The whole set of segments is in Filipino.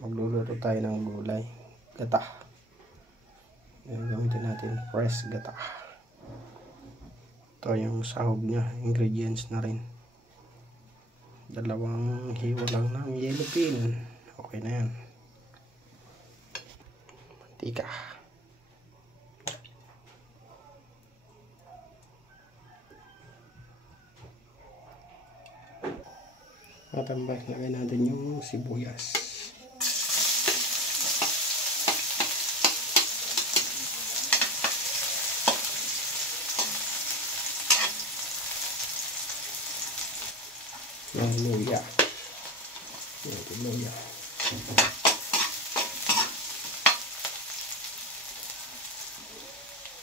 Magluluto tayo ng gulay gata. Gamitin natin fresh gata. Ito yung sahog niya, ingredients na rin. 2 hiwa lang ng yellow pin, okay na yan. Mantika, matambay, lagay natin yung sibuyas. Yung luya. Yung luya.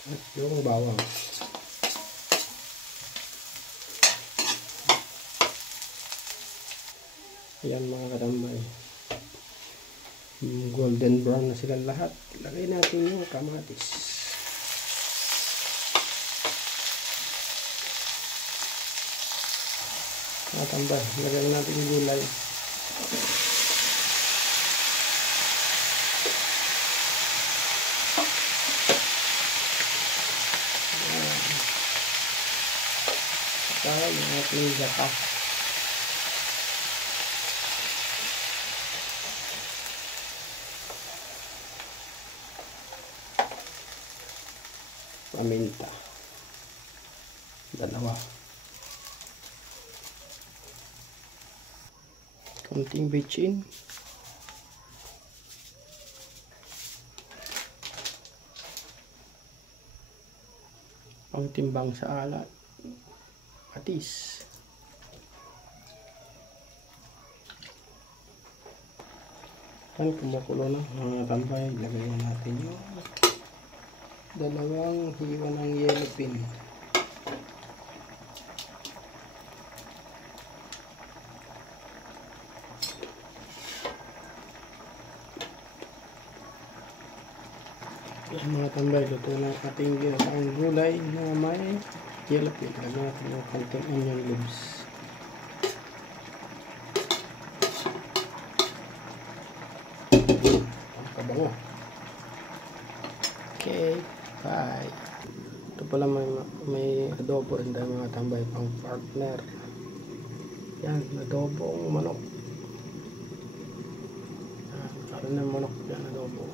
At yung bawang. Yan mga katambay. Golden brown na sila lahat. Lagay natin yung kamatis. Matambay, lagay natin yung gulay. Saka yung ating gata. Paminta. 2. Kunting bitchin. Pangtimbang sa alat. Patis. Yan, kumukulo na mga tambay. Lagay natin yung 2 hiwa ng yellow pin. Mga tambay, luto ng ating ginataang gulay na may yellow pin. Lagyan natin ng konting onion leaves. Ang kabango. Okay, bye. Ito pala may adobo rin tayo mga tambay, pang partner. Yan, adobong manok. Yan, karoon ng manok yan, adobo.